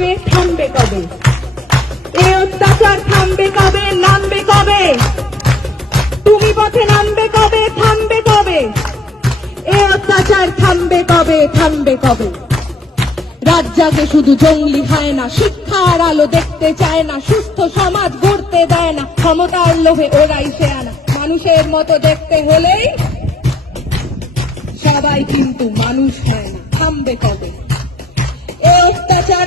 কবে থামবে কবে? এ অত্যাচার থামবে কবে, নামবে কবে? তুমি পথে নামবে কবে, থামবে কবে? এ অত্যাচার থামবে কবে থামবে কবে? জাগে শুধু জঙ্গলি হয় না, শিক্ষার আলো দেখতে চায় না, সুস্থ সমাজ গড়তে দেয় না, ক্ষমতার লোভে ওরাই সে আনা। মানুষের মতো দেখতে হলেই সবাই কিন্তু মানুষ হয় না, থামবে কবে? এ অত্যাচার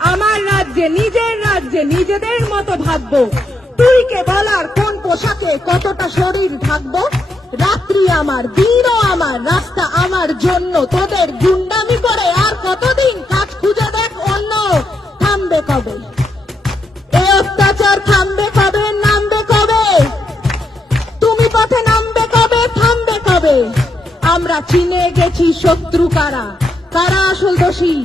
আমার রাজ্যে, নিজের রাজ্যে, নিজেদের মতো ভাববো। তুই কে বলার কোন পোশাকে কতটা শরীর থাকব রাত্রি আমার, দিনও আমার, রাস্তা আমার জন্য তোদের গুন্ডামি করে আর কতদিন কাজ খুঁজে দেখ অন্য। থামবে কবে? এ অত্যাচার থামবে কবে, নামবে কবে? তুমি পথে নামবে কবে, থামবে কবে? আমরা চিনে গেছি শত্রু কারা? কারা আসল দোষী?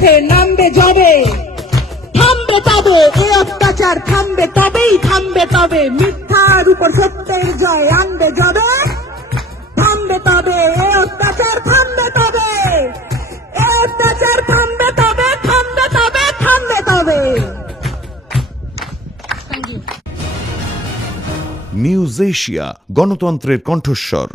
সাথে নামবে যাবে থামবে তবে, এ অত্যাচার থামবে তবেই, থামবে তবে। মিথ্যার উপর সত্যের জয় আনবে যাবে থামবে তবে, এ অত্যাচার থামবে তবে। এ অত্যাচার থামবে তবে থামবে তবে থামবে তবে। নিউজ এশিয়া গণতন্ত্রের কণ্ঠস্বর।